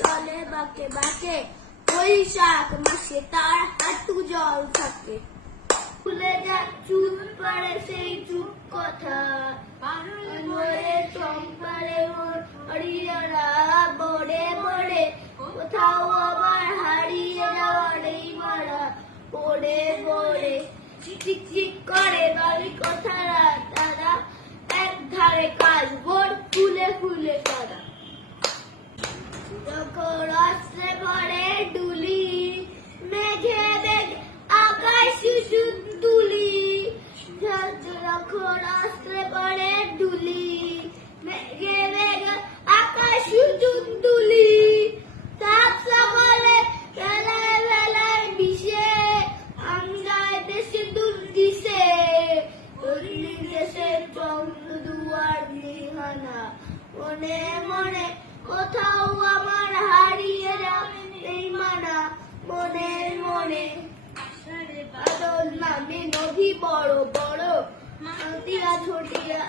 চলে বাঁকে বাঁকে, বৈশাখ মাসে তার হাঁটু জল থাকে। ভুলে যা চুপ পড়ে সেই চুপ কথা, মরে চম্পারে হরিয়ারা বড়ে বড়ে, কোথাও আবার হারিয়ে যাওয়ার এই মারা পড়ে পড়ে। চিক চিক করে বালি কথারা তারা, এক ধারে কাজ ভোর ফুলে ফুলে তারা। যখন আসতে পড়ে ডুলি, মেঘে মেঘে আকাশ তুলি, যখন আসতে পড়ে ডুলি, মেঘে মেঘে আকাশ তুলি। সাত সকালে বেলায় বেলায় বিষে, আমগায় দেশে দূর দিশে, অন্য দেশে চন্দ্র দুয়ার নিহানা। মনে মনে কোথাও আমার হারিয়ে যাবে এই মানা, মনে মনে বাদল নামে নদী বড় বড়, নদিয়া ছোটিয়া